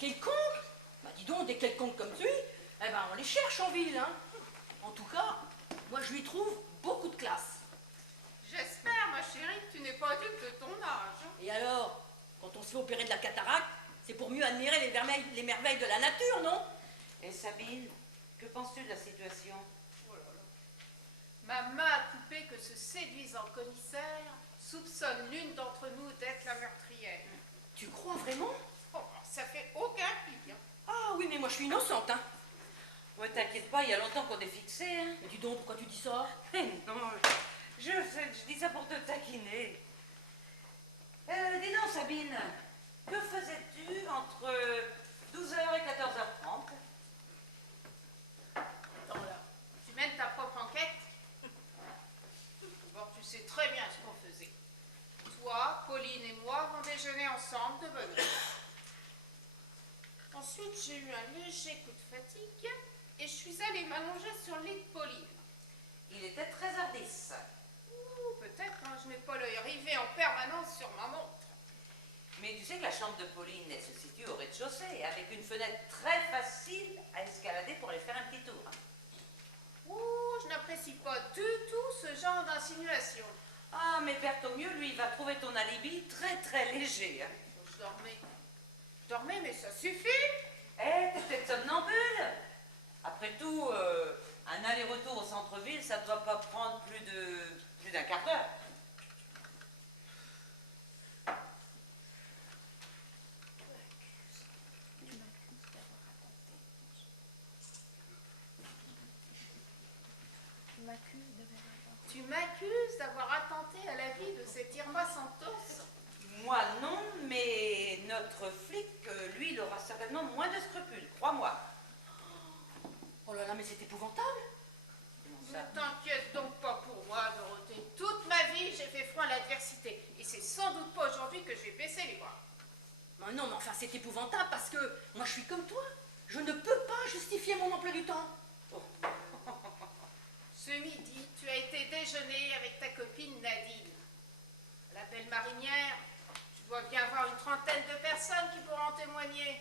Quelconque? Bah dis donc, des quelconques comme lui, eh ben on les cherche en ville, hein. En tout cas, moi je lui trouve beaucoup de classe. J'espère, ma chérie, que tu n'es pas dupe de ton âge. Et alors, quand on se fait opérer de la cataracte, c'est pour mieux admirer les merveilles de la nature, non? Et Sabine, que penses-tu de la situation? Oh là là. Ma main à couper que ce séduisant commissaire soupçonne l'une d'entre nous d'être la meurtrière. Tu crois vraiment? Oh, ça fait aucun pli, hein. Ah oui, mais moi je suis innocente, hein. Ouais, t'inquiète pas, il y a longtemps qu'on est fixés, hein. Mais dis donc, pourquoi tu dis ça? Mais non, je dis ça pour te taquiner. Dis donc, Sabine, que faisais-tu entre 12h et 14h30? Attends là, tu mènes ta propre enquête? Bon, tu sais très bien ce qu'on faisait. Toi, Pauline et moi avons déjeuné ensemble de bonne heure. Ensuite, j'ai eu un léger coup de fatigue et je suis allée m'allonger sur le lit de Pauline. Il était 13h10. Ouh, peut-être, hein, je n'ai pas l'œil rivé en permanence sur ma montre. Mais tu sais que la chambre de Pauline, elle se situe au rez-de-chaussée, avec une fenêtre très facile à escalader pour aller faire un petit tour. Hein. Ouh, je n'apprécie pas du tout ce genre d'insinuation. Ah, mais Berthaud mieux, lui, il va trouver ton alibi très très léger. Hein. Je dormais. Je dormais, mais ça suffit. Eh, t'es peut-être somnambule. Après tout, un aller-retour au centre-ville, ça ne doit pas prendre plus d'un quart d'heure. Tu m'accuses d'avoir attenté à la vie de cette Irma Santos? Moi non, mais notre flic, lui, il aura certainement moins de scrupules, crois-moi. Oh là là, mais c'est épouvantable. Ne t'inquiète donc pas pour moi, Dorothée. Toute ma vie, j'ai fait front à l'adversité. Et c'est sans doute pas aujourd'hui que je vais baisser les bras. Mais non, mais enfin, c'est épouvantable parce que moi je suis comme toi. Je ne peux pas justifier mon emploi du temps. Oh. Ce midi, tu as été déjeuner avec ta copine Nadine. La belle marinière, tu dois bien avoir une trentaine de personnes qui pourront en témoigner.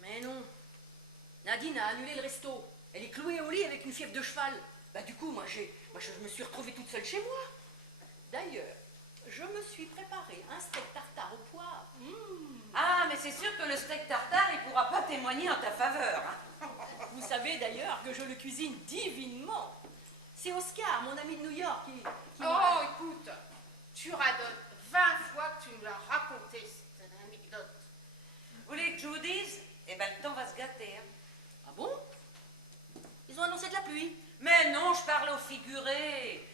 Mais non. Nadine a annulé le resto. Elle est clouée au lit avec une fièvre de cheval. Bah du coup, moi je me suis retrouvée toute seule chez moi. D'ailleurs, je me suis préparé un steak tartare au poivre. Ah, mais c'est sûr que le steak tartare, il pourra pas témoigner en ta faveur. Hein. Vous savez d'ailleurs que je le cuisine divinement. C'est Oscar, mon ami de New York, qui Oh, écoute, tu radotes 20 fois que tu nous l'as raconté, cette anecdote. Vous voulez que je vous dise? Eh ben, le temps va se gâter. Hein. Ah bon? Ils ont annoncé de la pluie. Mais non, je parle au figuré.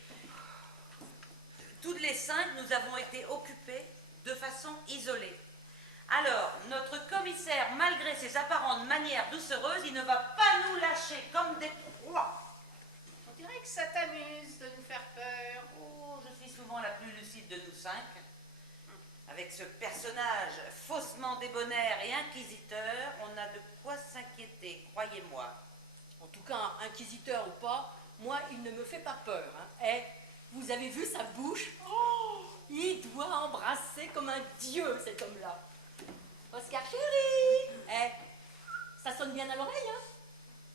Toutes les 5, nous avons été occupés de façon isolée. Alors, notre commissaire, malgré ses apparentes manières doucereuses, il ne va pas nous lâcher comme des proies. On dirait que ça t'amuse de nous faire peur. Oh, je suis souvent la plus lucide de nous 5. Avec ce personnage faussement débonnaire et inquisiteur, on a de quoi s'inquiéter, croyez-moi. En tout cas, inquisiteur ou pas, moi, il ne me fait pas peur. Hein. Eh, vous avez vu sa bouche? Oh, il doit embrasser comme un dieu, cet homme-là. Oscar chéri! Eh, ça sonne bien à l'oreille, hein?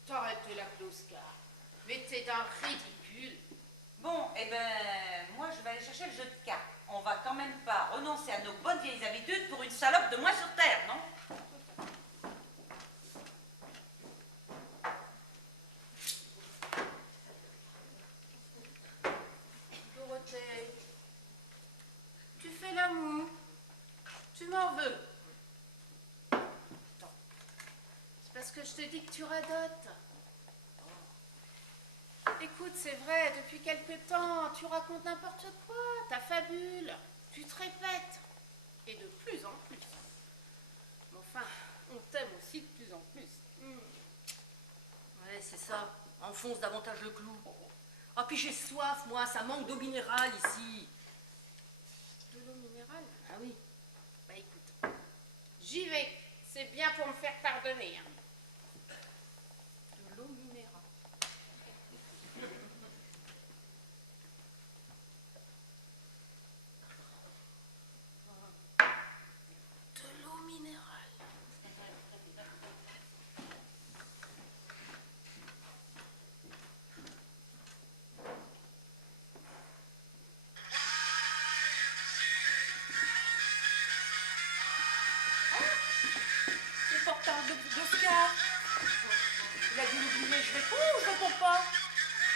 T'arrêtes de l'appeler Oscar. Mais t'es d'un ridicule. Bon, eh ben, moi je vais aller chercher le jeu de cartes. On va quand même pas renoncer à nos bonnes vieilles habitudes pour une salope de moins sur terre, non? Dorothée, tu fais l'amour. Tu m'en veux. Attends. C'est parce que je te dis que tu radotes. Écoute, c'est vrai, depuis quelque temps, tu racontes n'importe quoi, ta fabule, tu te répètes, et de plus en plus. Mais enfin, on t'aime aussi de plus en plus. Ouais, c'est ça. Enfonce davantage le clou. Ah, puis j'ai soif, moi, ça manque d'eau minérale ici. De l'eau minérale? Ah oui. Bah écoute, j'y vais, c'est bien pour me faire pardonner. Hein. De l'eau minérale. De l'eau minérale. parle d'Oscar. Il a dû l'oublier. Je réponds ou je réponds pas?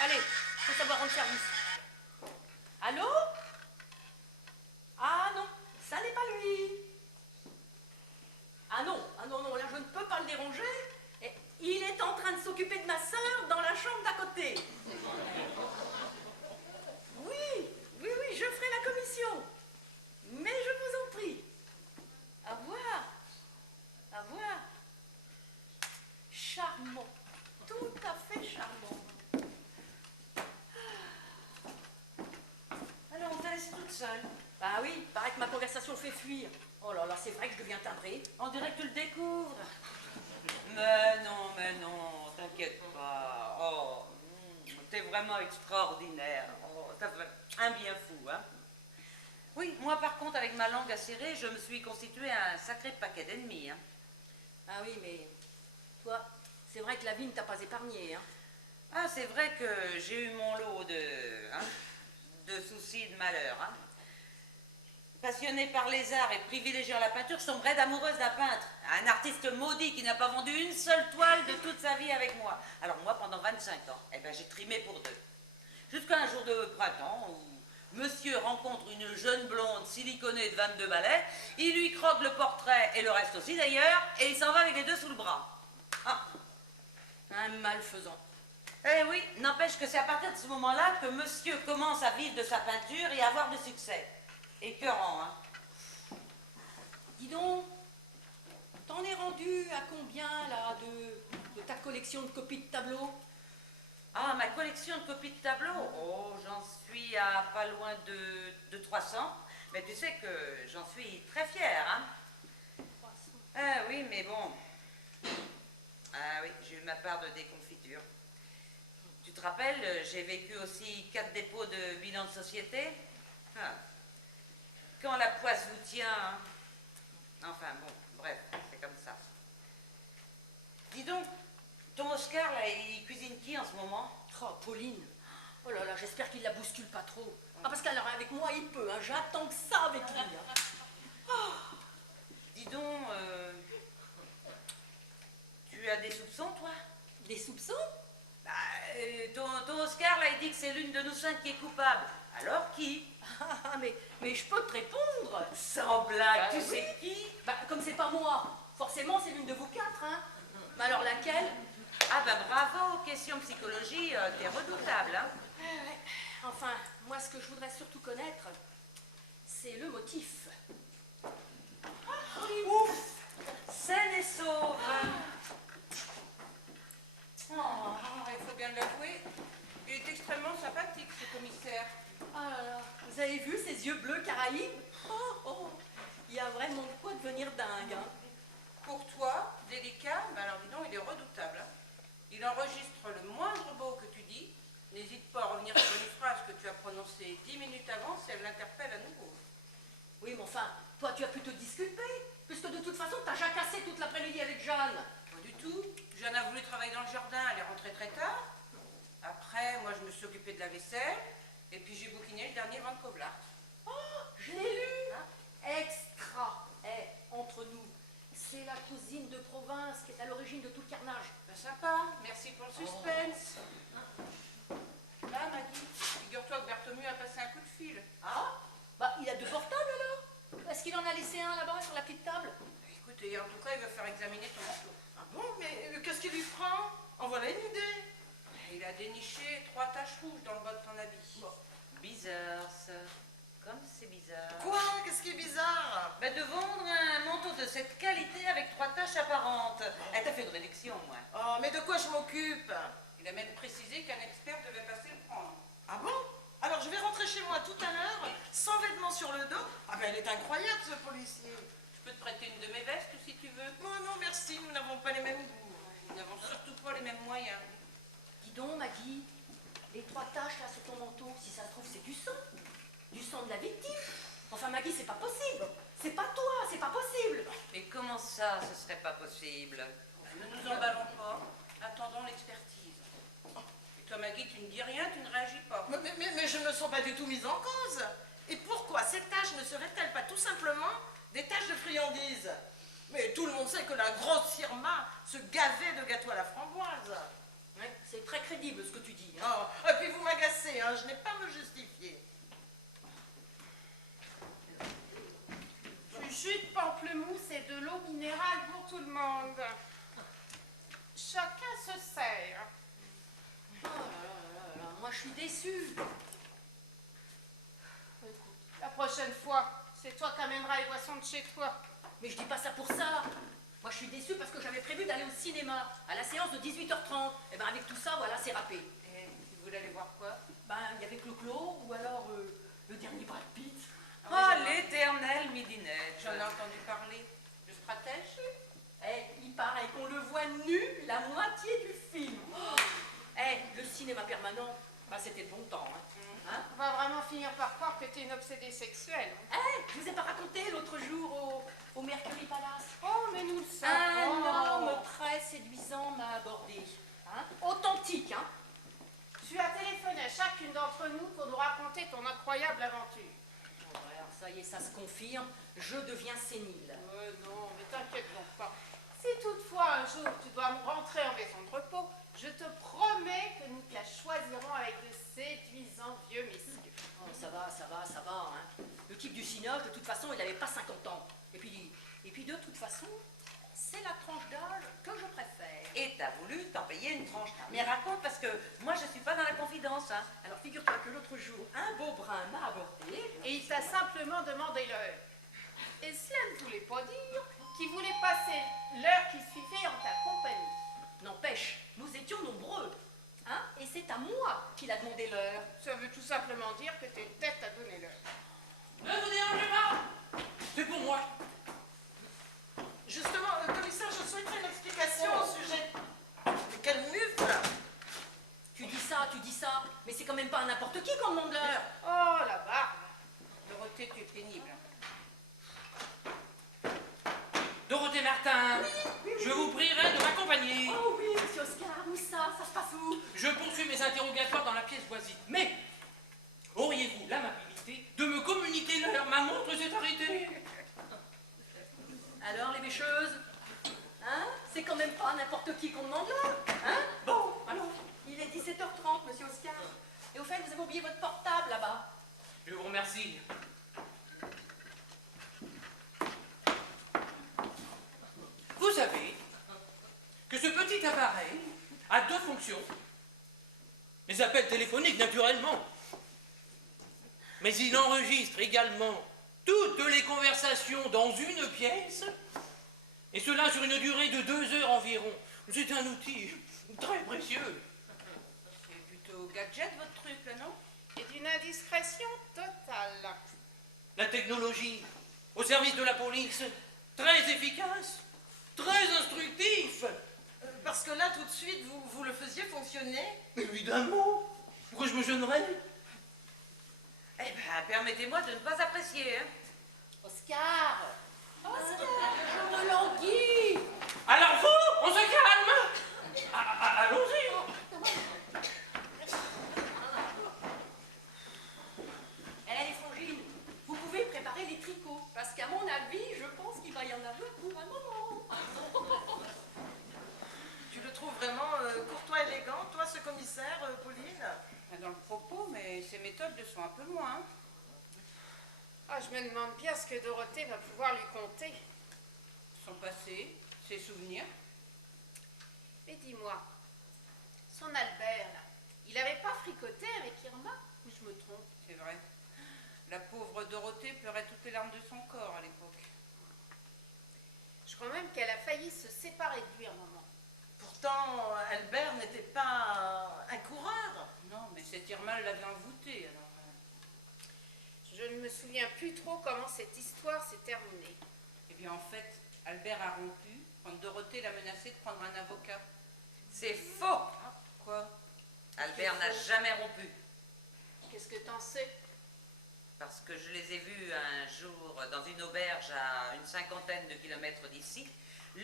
Allez, faut savoir rendre service. Allô? Ah non, ça n'est pas lui. Ah non, non, là je ne peux pas le déranger. Et il est en train de s'occuper de ma sœur dans la chambre d'à côté. Oui, je ferai la commission. Mais je vous en prie. À voir. Charmant. Tout à fait charmant. Alors, on t'a laissé toute seule. Bah oui, paraît que ma conversation le fait fuir. Oh là là, c'est vrai que je deviens timbrée. On dirait que tu le découvres. Mais non, t'inquiète pas. Oh, t'es vraiment extraordinaire. Oh, t'as fait un bien fou, hein. Oui, moi par contre, avec ma langue acérée, je me suis constitué un sacré paquet d'ennemis, hein. Ah oui, mais toi, c'est vrai que la vie ne t'a pas épargné, hein. Ah, c'est vrai que j'ai eu mon lot de soucis, de malheurs, hein. Passionnée par les arts et privilégiant la peinture, je tomberais d'amoureuse d'un peintre, un artiste maudit qui n'a pas vendu une seule toile de toute sa vie avec moi. Alors moi, pendant 25 ans, j'ai trimé pour deux. Jusqu'à un jour de printemps où monsieur rencontre une jeune blonde siliconée de 22 balais, il lui croque le portrait et le reste aussi d'ailleurs, et il s'en va avec les deux sous le bras. Ah. Un malfaisant. Eh oui, n'empêche que c'est à partir de ce moment-là que monsieur commence à vivre de sa peinture et à avoir du succès. Écœurant, hein. Dis donc, t'en es rendu à combien, là, de ta collection de copies de tableaux? Ah, ma collection de copies de tableaux? Oh, j'en suis à pas loin de 300. Mais tu sais que j'en suis très fière, hein. 300. Ah oui, mais bon. Ah oui, j'ai eu ma part de déconfiture. Tu te rappelles, j'ai vécu aussi 4 dépôts de bilan de société. Ah. Quand la poisse vous tient, hein. Enfin bon, bref, c'est comme ça. Dis donc, ton Oscar, là, il cuisine qui en ce moment? Oh, Pauline. Oh là là, j'espère qu'il la bouscule pas trop. Ah, parce qu'alors, avec moi, il peut, hein. J'attends que ça avec lui, hein. Oh. Dis donc, tu as des soupçons, toi? Des soupçons? Bah, ton Oscar, là, il dit que c'est l'une de nous 5 qui est coupable. Alors qui? Ah, mais je peux te répondre. Sans blague, Bah, tu oui. sais qui? Bah, comme c'est pas moi, forcément, c'est l'une de vous 4, hein. Mais alors, laquelle? Ah ben bravo, question psychologie, t'es redoutable, hein. Ouais. Enfin, moi, ce que je voudrais surtout connaître, c'est le motif. Ouf, saine et sauve. Oh, il faut bien l'avouer, il est extrêmement sympathique, ce commissaire. Ah là là, vous avez vu ces yeux bleus caraïbes? Oh, il y a vraiment de quoi devenir dingue, hein. Courtois, délicat, mais alors dis donc, il est redoutable, hein. Il enregistre le moindre mot que tu dis, n'hésite pas à revenir sur une phrase que tu as prononcée 10 minutes avant si elle l'interpelle à nouveau. Oui, mais enfin, toi, tu as pu te disculper, puisque de toute façon, t'as jacassé toute l'après-midi avec Jeanne. Pas du tout. Jeanne a voulu travailler dans le jardin, elle est rentrée très tard. Après, moi, je me suis occupée de la vaisselle, et puis j'ai bouquiné le dernier Van Kovlart. Oh, je l'ai lu, hein. Extra. Entre nous, c'est la cousine de province qui est à l'origine de tout le carnage. Ben sympa, merci pour le suspense. Là, Maggie, figure-toi que Berthomu a passé un coup de fil. Ah, bah, il a 2 portables, alors? Est-ce qu'il en a laissé un là-bas, sur la petite table? Écoute, et en tout cas, il veut faire examiner ton manteau. Ah bon, mais qu'est-ce qu'il lui prend? En voilà une idée. Il a déniché 3 taches rouges dans le bas de ton habit. Bizarre, ça. Comme c'est bizarre. Quoi? Qu'est-ce qui est bizarre? Ben, de vendre un manteau de cette qualité avec 3 taches apparentes. Elle t'a fait une réduction, moi. Oh, mais de quoi je m'occupe? Il a même précisé qu'un expert devait passer le prendre. Ah bon? Alors je vais rentrer chez moi tout à l'heure, sans vêtements sur le dos. Ah ben elle est incroyable, ce policier. Je peux te prêter une de mes vestes si tu veux. Oh non, merci, nous n'avons pas les mêmes goûts. Nous n'avons surtout pas les mêmes moyens. Dis donc, Maggie, les 3 taches là sur ton manteau, si ça se trouve, c'est du sang. Du sang de la victime. Enfin, Maggie, c'est pas possible. C'est pas toi, c'est pas possible. Mais comment ça, ce serait pas possible? Ne nous emballons pas. Attendons l'expertise. Et toi, Maggie, tu ne dis rien, tu ne réagis pas. Mais je ne me sens pas du tout mise en cause. Et pourquoi ces taches ne seraient-elles pas tout simplement des taches de friandises? Mais tout le monde sait que la grosse Irma se gavait de gâteaux à la framboise. Ouais, c'est très crédible ce que tu dis. Hein. Oh, et puis vous m'agacez, hein, je n'ai pas à me justifier. Du jus de pamplemousse et de l'eau minérale pour tout le monde. Chacun se sert. Oh là là là là, moi je suis déçue. Écoute, la prochaine fois, c'est toi qui amèneras les boissons de chez toi. Mais je dis pas ça pour ça. Moi je suis déçue parce que j'avais prévu d'aller au cinéma à la séance de 18h30. Et ben avec tout ça, voilà, c'est râpé. Et tu voulais aller voir quoi? Ben il y avait Clo-Clo ou alors le dernier Brad Pitt. Ah, l'éternelle midinette. J'en ai entendu parler. Le stratège? Il paraît qu'on le voit nu la moitié du film. Le cinéma permanent, ben, c'était le bon temps. Hein. On va vraiment finir par croire que t'es une obsédée sexuelle. Je vous ai pas raconté l'autre jour au Mercury Palace. Oh, mais nous le Un savons. homme très séduisant m'a abordé. Hein. Authentique, hein. Tu as téléphoné à chacune d'entre nous pour nous raconter ton incroyable aventure. Bon, alors, ça y est, ça se confirme. Je deviens sénile. Non, mais t'inquiète donc pas. Si toutefois un jour tu dois rentrer en maison de repos, je te promets que nous te la choisirons avec de séduisants vieux messieurs. Oh, ça va. Hein. Le type du cinoche, de toute façon, il n'avait pas 50 ans. Et puis de toute façon, c'est la tranche d'âge que je préfère. Et t'as voulu t'en payer une tranche. Mais raconte, parce que moi, je suis pas dans la confidence. Hein. Alors figure-toi que l'autre jour, un beau brun m'a abordé. Et il t'a simplement demandé l'heure. Et cela ne voulait pas dire qu'il voulait passer l'heure qui suivait en ta compagnie. N'empêche, nous étions nombreux. Hein, et c'est à moi qu'il a demandé l'heure. Ça veut tout simplement dire que t'es une tête à donner l'heure. Ne vous dérangez pas. C'est pour moi. Justement, commissaire, je souhaiterais une explication au sujet. Mais quel mufle! Tu dis ça, mais c'est quand même pas à n'importe qui qu'on demande l'heure. Oh, la barbe. Dorothée, tu es pénible. Dorothée Martin, je vous prierai de m'accompagner. Oh oui, monsieur Oscar, où ça se passe où? Je poursuis mes interrogatoires dans la pièce voisine. Mais auriez-vous l'amabilité de me communiquer l'heure? Ma montre s'est arrêtée. Alors, les bêcheuses? Hein? C'est quand même pas à n'importe qui qu'on demande l'heure. Hein? Bon, alors, il est 17h30, monsieur Oscar. Et au fait, vous avez oublié votre portable là-bas. Je vous remercie. Vous savez que ce petit appareil a deux fonctions. Les appels téléphoniques, naturellement. Mais il enregistre également toutes les conversations dans une pièce, et cela sur une durée de 2 heures environ. C'est un outil très précieux. C'est plutôt gadget votre truc, là, non? Et d'une indiscrétion totale. La technologie, au service de la police, très efficace, très instructif. Parce que là, tout de suite, vous le faisiez fonctionner. Évidemment. Pourquoi je me gênerais? Eh ben, permettez-moi de ne pas apprécier. Hein. Oscar! Oscar, je te languis! Alors vous, on se calme. Allons-y. Les frangines, vous pouvez préparer les tricots, parce qu'à mon avis, je pense qu'il va y en avoir pour un moment. Tu le trouves vraiment courtois, élégant, toi, ce commissaire, Pauline? Dans le propos, mais ses méthodes le sont un peu moins. Ah, je me demande bien ce que Dorothée va pouvoir lui conter. Son passé, ses souvenirs. Et dis-moi, son Albert, là, il n'avait pas fricoté avec Irma? Ou je me trompe? C'est vrai. La pauvre Dorothée pleurait toutes les larmes de son corps à l'époque. Je crois même qu'elle a failli se séparer de lui un moment. Pourtant, Albert n'était pas un coureur. Non, mais cette Irma l'avait envoûté, alors. Je ne me souviens plus trop comment cette histoire s'est terminée. Eh bien, en fait, Albert a rompu quand Dorothée l'a menacé de prendre un avocat. C'est faux. Quoi? Albert n'a jamais rompu. Qu'est-ce que t'en sais? Parce que je les ai vus un jour dans une auberge à une 50aine de kilomètres d'ici.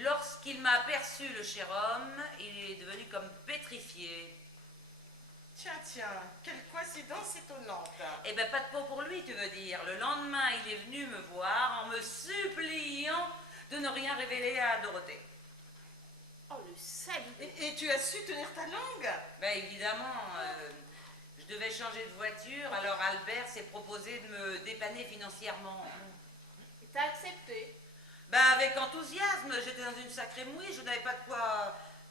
Lorsqu'il m'a aperçu, le cher homme, il est devenu comme pétrifié. Tiens, quelle coïncidence étonnante. Eh ben, pas de peau pour lui, tu veux dire. Le lendemain, il est venu me voir en me suppliant de ne rien révéler à Dorothée. Oh, le sale idée. Et tu as su tenir ta langue? Ben évidemment, je devais changer de voiture, alors Albert s'est proposé de me dépanner financièrement. Et t'as accepté? Ben avec enthousiasme, j'étais dans une sacrée mouille, je n'avais pas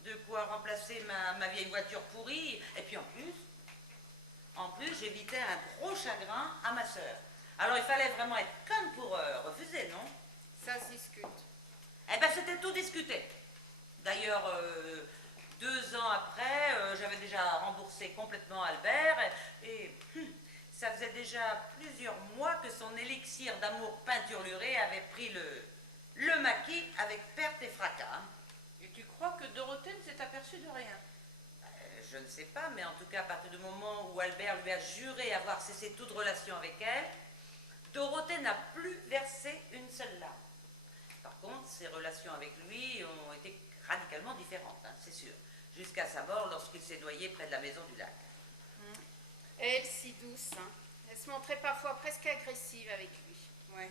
de quoi remplacer ma vieille voiture pourrie. Et puis en plus, j'évitais un gros chagrin à ma sœur. Alors il fallait vraiment être conne pour refuser, non? Ça se discute. Eh ben c'était tout discuté. D'ailleurs, 2 ans après, j'avais déjà remboursé complètement Albert et ça faisait déjà plusieurs mois que son élixir d'amour peinturluré avait pris le maquis avec perte et fracas. Et tu crois que Dorothée ne s'est aperçue de rien? Je ne sais pas, mais en tout cas, à partir du moment où Albert lui a juré avoir cessé toute relation avec elle, Dorothée n'a plus versé une seule larme. Par contre, ses relations avec lui ont été radicalement différentes, hein, c'est sûr, jusqu'à sa mort lorsqu'il s'est noyé près de la maison du lac. Elle, si douce, hein. Elle se montrait parfois presque agressive avec lui. Ouais.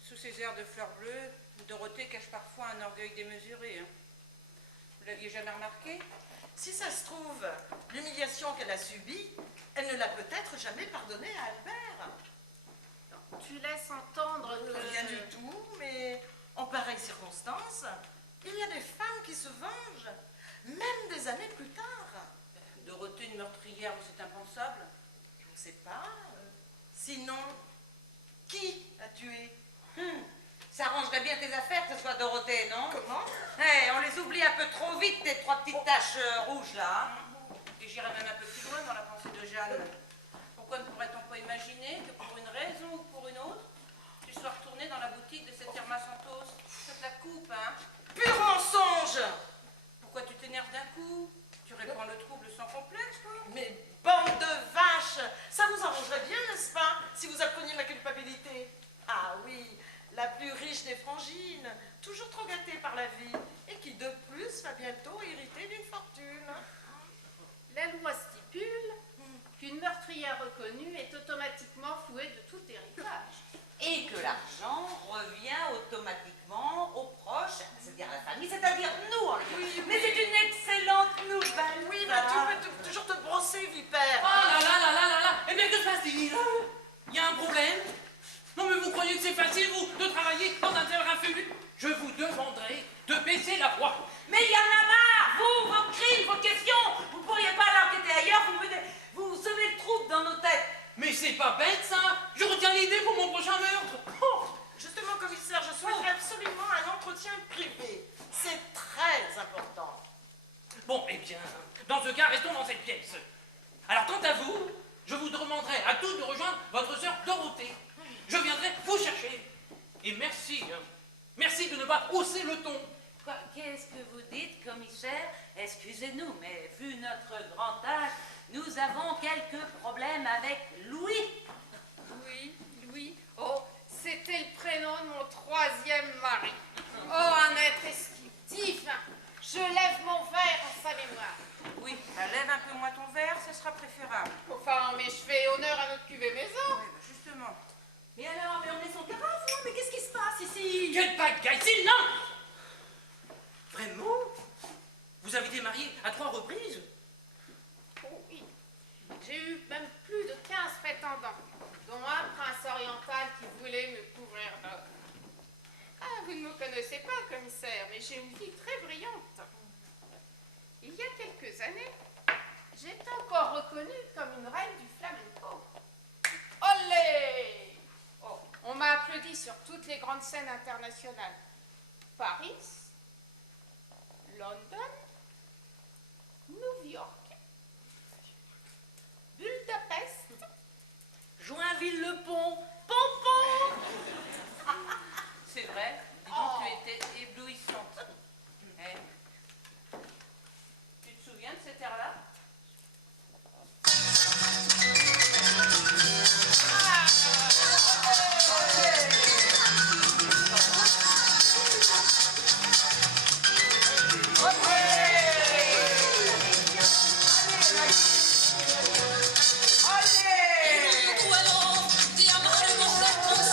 Sous ses airs de fleurs bleues, Dorothée cache parfois un orgueil démesuré. Hein. Vous l'aviez jamais remarqué? Si ça se trouve, l'humiliation qu'elle a subie, elle ne l'a peut-être jamais pardonnée à Albert. Tu laisses entendre que... Rien du tout, mais en pareille circonstance, il y a des femmes qui se vengent, même des années plus tard. Dorothée, une meurtrière, c'est impensable. Je ne sais pas. Sinon, qui a tué? Ça arrangerait bien tes affaires que ce soit Dorothée, non? Comment? On les oublie un peu trop vite, tes 3 petites taches rouges, là. Hein. Et j'irais même un peu plus loin dans la pensée de Jeanne. Pourquoi ne pourrait-on pas imaginer que pour une raison ou pour une autre, tu sois retourné dans la boutique de cette Irma Santos? Faites la coupe, hein? Pur mensonge! Pourquoi tu t'énerves d'un coup? Tu répands le trouble sans complexe, quoi? Mais bande de vaches! Ça vous arrangerait bien, n'est-ce pas, si vous appreniez ma culpabilité? Ah oui, la plus riche des frangines, toujours trop gâtée par la vie, et qui de plus va bientôt hériter d'une fortune. La loi stipule qu'une meurtrière reconnue est automatiquement fouée de tout héritage. Et que l'argent revient automatiquement aux proches, c'est-à-dire à la famille, c'est-à-dire nous en l'occurrence. Mais c'est une excellente nouvelle. Oui, ça. mais tu peux toujours te brosser, vipère. Oh là là là là là là. Eh bien, que se passe-t-il? Il y a un problème? Non, mais vous croyez que c'est facile, vous, de travailler dans un tel raffut? Je vous demanderai de baisser la voix. Mais il y en a marre, vous, vos crimes, vos questions. Vous ne pourriez pas aller enquêter ailleurs, vous semez le trouble dans nos têtes. Mais c'est pas bête, ça. Je retiens l'idée pour mon prochain meurtre. Oh. Justement, commissaire, je souhaiterais absolument un entretien privé. C'est très important. Bon, eh bien, dans ce cas, restons dans cette pièce. Alors, quant à vous, je vous demanderai à tous de rejoindre votre sœur Dorothée. Je viendrai vous chercher. Et merci, merci de ne pas hausser le ton. Quoi, qu'est-ce que vous dites, commissaire? Excusez-nous, mais vu notre grand âge, nous avons quelques problèmes avec Louis. Oui, Louis. Oh, c'était le prénom de mon 3e mari. Oh, un être esquiftif. Je lève mon verre en sa mémoire. Oui, bah, lève un peu moins ton verre, ce sera préférable. Enfin, mais je fais honneur à notre cuvée maison. Oui, bah, justement. Mais alors, mais on est sans carafe, hein? Mais qu'est-ce qui se passe ici? Quelle pagaille, non! Vraiment? Vous avez été marié à 3 reprises? Oh oui, j'ai eu même plus de 15 prétendants, dont un prince oriental qui voulait me couvrir d'or. Ah, vous ne me connaissez pas, commissaire, mais j'ai une vie très brillante. Il y a quelques années, j'étais encore reconnue comme une reine du flamenco. Olé! Oh, on m'a applaudi sur toutes les grandes scènes internationales. Paris, London, New York, Budapest, Joinville-le-Pont, Pompon. C'est vrai, dis donc, tu étais éblouissante. Eh, tu te souviens de cet air-là? Di amare con la tua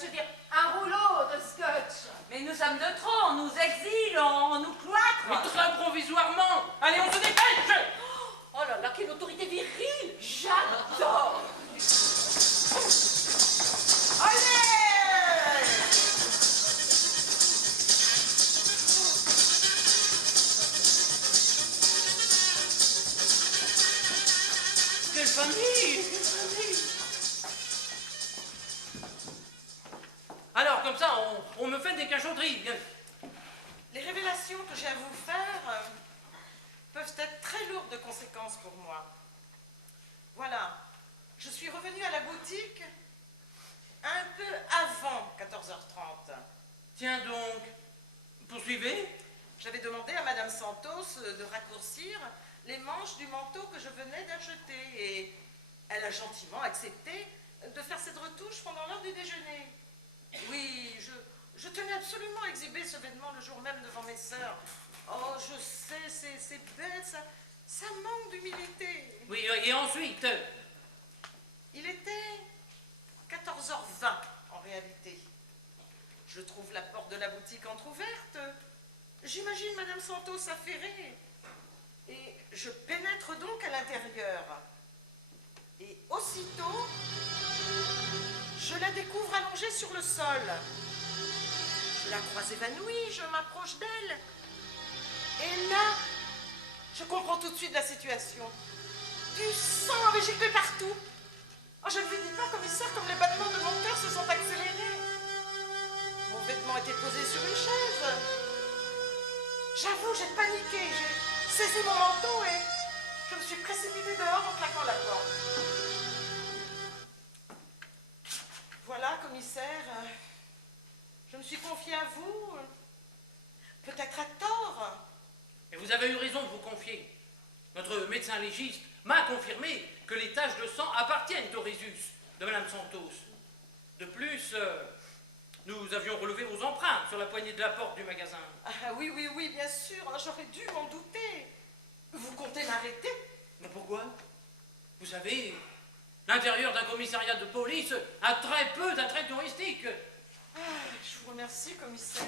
je veux dire, un rouleau de scotch. Mais nous sommes de trop, on nous exile, on nous cloître. Mais très provisoirement. Allez, on se dépêche. Oh là là, quelle autorité virile! J'adore! Allez! Quelle famille! Quelle famille! Alors, comme ça, on me fait des cachotteries. Les révélations que j'ai à vous faire peuvent être très lourdes de conséquences pour moi. Voilà, je suis revenue à la boutique un peu avant 14h30. Tiens donc, poursuivez. J'avais demandé à Madame Santos de raccourcir les manches du manteau que je venais d'acheter et elle a gentiment accepté de faire cette retouche pendant l'heure du déjeuner. Oui, je tenais absolument à exhiber ce vêtement le jour même devant mes sœurs. Oh, je sais, c'est bête, ça manque d'humilité. Oui, et ensuite? Il était 14h20 en réalité. Je trouve la porte de la boutique entr'ouverte. J'imagine Madame Santos affairée. Et je pénètre donc à l'intérieur. Et aussitôt, je la découvre allongée sur le sol. Je la crois évanouie, je m'approche d'elle. Et là, je comprends tout de suite la situation. Du sang avait giclé partout. Oh, je ne vous dis pas, commissaire, comme les battements de mon cœur se sont accélérés. Mon vêtement était posé sur une chaise. J'avoue, j'ai paniqué. J'ai saisi mon manteau et je me suis précipitée dehors en claquant la porte. Voilà, commissaire, je me suis confiée à vous, peut-être à tort. Et vous avez eu raison de vous confier. Notre médecin légiste m'a confirmé que les taches de sang appartiennent au Rhésus de Madame Santos. De plus, nous avions relevé vos empreintes sur la poignée de la porte du magasin. Ah oui, bien sûr, j'aurais dû m'en douter. Vous comptez m'arrêter? Mais pourquoi? Vous savez, l'intérieur d'un commissariat de police a très peu d'attraits touristiques. Ah, je vous remercie, commissaire.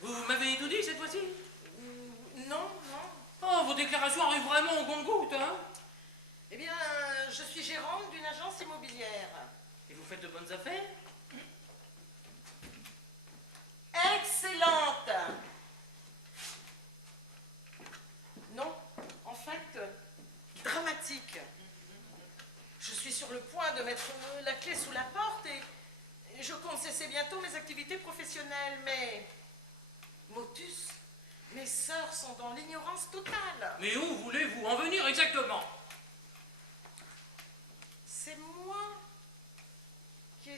Vous m'avez tout dit cette fois-ci? Non. Oh, vos déclarations arrivent vraiment au compte-gouttes, hein? Eh bien, je suis gérante d'une agence immobilière. Et vous faites de bonnes affaires? Excellente. Non, en fait, dramatique. Je suis sur le point de mettre la clé sous la porte et je compte cesser bientôt mes activités professionnelles, mais... Motus, mes sœurs sont dans l'ignorance totale. Mais où voulez-vous en venir exactement? C'est moi qui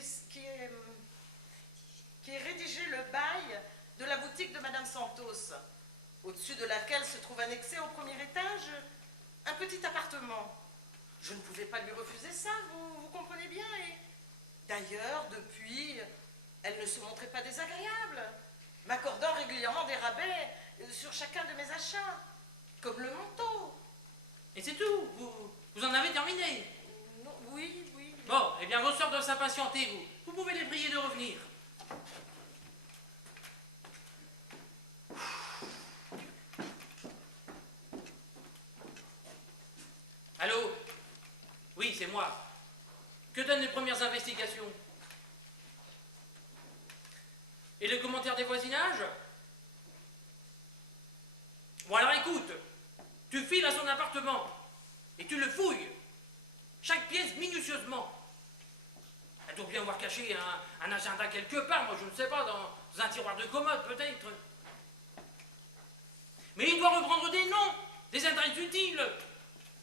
ai rédigé le bail de la boutique de Madame Santos, au-dessus de laquelle se trouve annexé au premier étage un petit appartement. Je ne pouvais pas lui refuser ça, vous comprenez bien. Et d'ailleurs, depuis, elle ne se montrait pas désagréable, m'accordant régulièrement des rabais sur chacun de mes achats, comme le manteau. Et c'est tout? Vous en avez terminé? Non, oui. Bon, eh bien, vos sœurs doivent s'impatienter, vous. Vous pouvez les prier de revenir. Allô? Oui, c'est moi. Que donnent les premières investigations? Et les commentaires des voisinages? Bon, alors écoute, tu files à son appartement et tu le fouilles, chaque pièce minutieusement. Elle doit bien avoir caché un agenda quelque part, moi je ne sais pas, dans un tiroir de commode peut-être. Mais il doit reprendre des noms, des adresses utiles.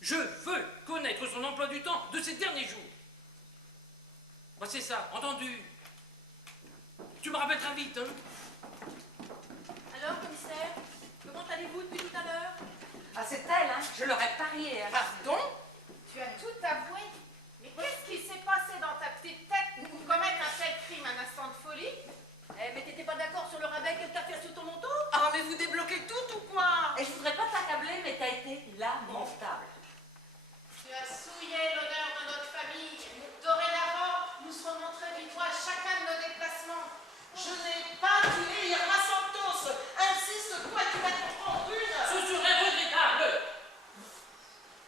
Je veux connaître son emploi du temps de ces derniers jours. Moi c'est ça, entendu. Tu me rappelleras vite, hein. Alors, commissaire, comment allez-vous depuis tout à l'heure? Ah, c'est elle, hein? Je l'aurais parié. Hein. Pardon? Tu as tout avoué. Mais qu'est-ce qui s'est passé dans ta petite tête pour commettre un tel crime, un instant de folie? Mais t'étais pas d'accord sur le rabais qu'elle t'a fait sous ton manteau? Ah, mais vous débloquez tout ou quoi? Et je voudrais pas t'accabler, mais t'as été lamentable. Tu as souillé l'honneur de notre famille. Dorénavant, nous serons montrés du doigt chacun de Je n'ai pas tué Irma Santos. Insiste-toi, tu vas t'en prendre une. Ce serait regrettable.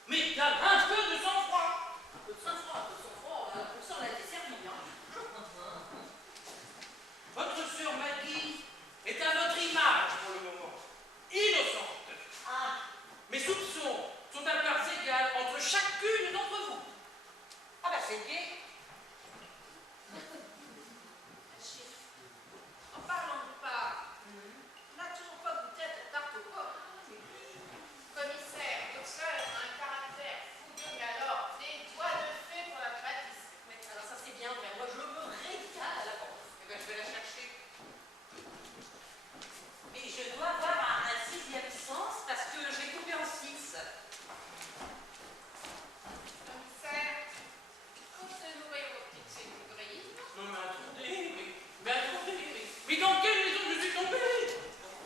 Mais t'as un peu de sang-froid. Un peu de sang-froid, on sent la desservie, hein. Votre sœur Maggie est à votre image pour le moment. Innocente. Ah, Mes soupçons sont à parts égales entre chacune d'entre vous. Ah bah c'est bien. En parlant de part, on n'a toujours pas goûté à ta tarte aux pommes. Commissaire, votre sœur a un caractère fougueux, mais alors des doigts de fée pour la pâtisserie. Ouais, alors ça c'est bien vrai, moi je me régale à la porte. Eh ben, je vais la chercher. Mais je dois avoir un sixième sens parce que je l'ai coupé en 6. Commissaire, quand nous voyons vos petites figurines, Non mais attendez, mais dans quelle maison je suis tombé?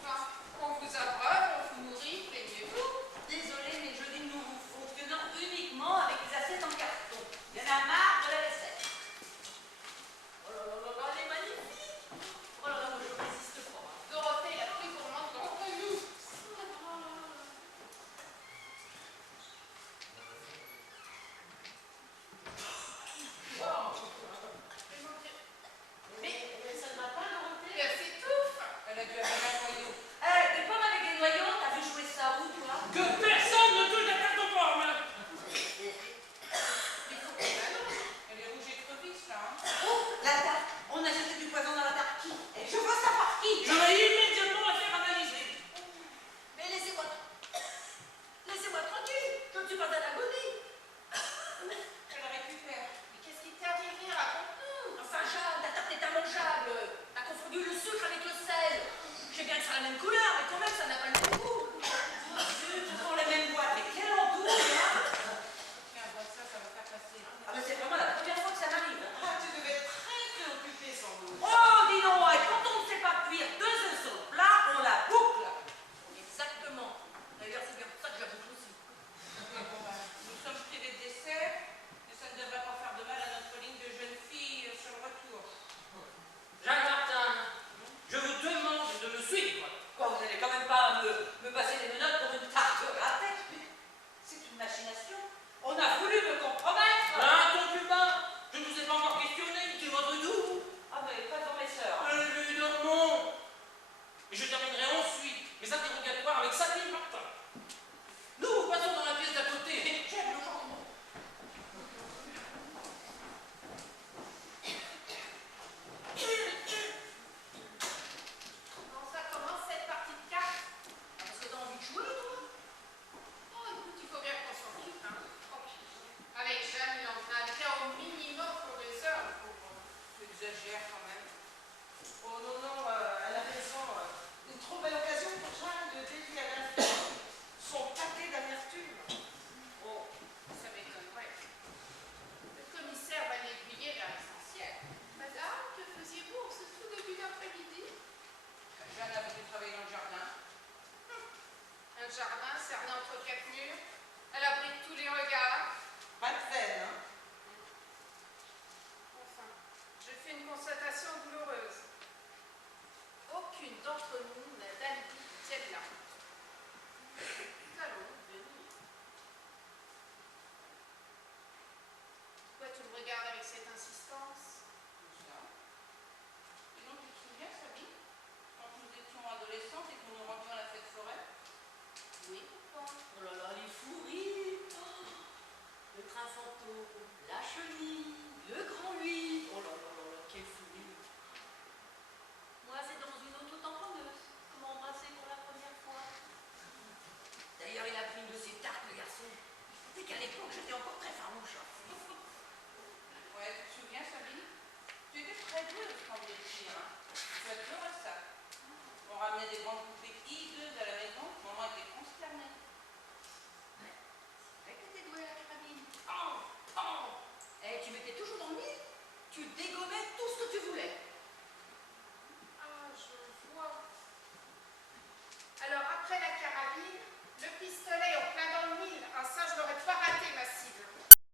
enfin, on vous abreuve, on vous nourrit, plaignez-vous. Désolée, mais je dis nous fonctionnons uniquement avec des assiettes en carton. Il y en a marre de la vaisselle. Oh là là là là, elle est magnifique. Oh là là, moi je résiste pas. Dorothée est la plus gourmande d'entre nous. mais ça ne va pas, Dorothée. Et elle s'étouffe. Elle a dû avoir un noyau. Des pommes avec des noyaux, t'as vu jouer ça où, toi? Que personne ne touche la carte aux pommes. Il faut qu'on l'annonce. Elle est rouge et crevice, là. Hein. Oh, la tarte. On a jeté du poison dans la tarte. Qui? Et je veux savoir qui. Je vais immédiatement la faire analyser. Mais laissez-moi tranquille, je ne suis pas à l'agonie. Elle récupère. Mais qu'est-ce qui t'est arrivé? Raconte-nous. Enfin Jeanne, ta tarte est immangeable. T'as confondu le sucre avec le sel. Je sais bien que ça a la même couleur, mais quand même ça n'a pas le même goût. Zut, ce sont les mêmes boîtes. Mais quel entour, là. Tiens, vois ça, ça va faire passer. Ah, mais c'est vraiment la première fois que ça m'arrive. Hein. Ah, tu devais être très préoccupée, sans doute. Oh, dis donc, et quand on ne sait pas cuire 2 œufs sur le plat, on la boucle. Exactement. D'ailleurs, c'est bien pour ça que je la boucle aussi. Bon, bah, nous sommes privés de dessert, et ça ne devrait pas faire de mal à notre ligne de jeunes filles sur le retour. Jacques Martin, je vous demande de me suivre. Quoi, vous n'allez quand même pas me passer les menottes pour une tarte ratée. C'est une machination. On a voulu me compromettre. Un ton plus bas. Je ne vous ai pas encore questionné, c'est votre doux. Ah, mais pas dans mes sœurs. Évidemment. Et je terminerai ensuite mes interrogatoires avec Sabine Martin. Nous passons dans la pièce d'à côté. J'aime le changement. Comment ça commence cette partie de cartes? Parce que t'as envie de jouer, toi? Oh, écoute, il faut bien qu'on s'en occupe, hein. Oh, avec Jeanne, il en a le cas au minimum pour 2 heures, le pauvre. Tu exagères quand même. Oh non, non, elle a raison. Une trop belle occasion pour Jeanne de délier à l'infini son paquet d'amertume. Oh, ça m'étonnerait. Le commissaire va l'aiguiller vers l'essentiel. Madame, que faisiez-vous en ce tout début d'après-midi? Jeanne avait dû travailler dans le jardin. Un jardin cerné entre 4 murs, à l'abri de tous les regards. Pas de peine, hein. Enfin, je fais une constatation douloureuse. Aucune d'entre nous n'a d'alibi qui tienne là. Nous allons venir. Pourquoi tu me regardes avec cette insistance? Tout ça. Et donc, tu te souviens, Sabine, quand nous étions adolescentes et que nous rendions à la fête forêt? Oui, pourquoi? Oh là là, les fous rires. Oh, le train fantôme, la chenille, le grand 8. Oh là là là là, quel fou rire. Moi, c'est dans une auto-tamponneuse qu'on m'a embrassé pour la première fois. D'ailleurs, il a pris une de ses tartes, le garçon. Dès qu'à l'époque, j'étais encore très farouche. Hein. Ouais, tu te souviens, Sabine? Tu étais très douée au camp des tirs, hein. Tu as toujours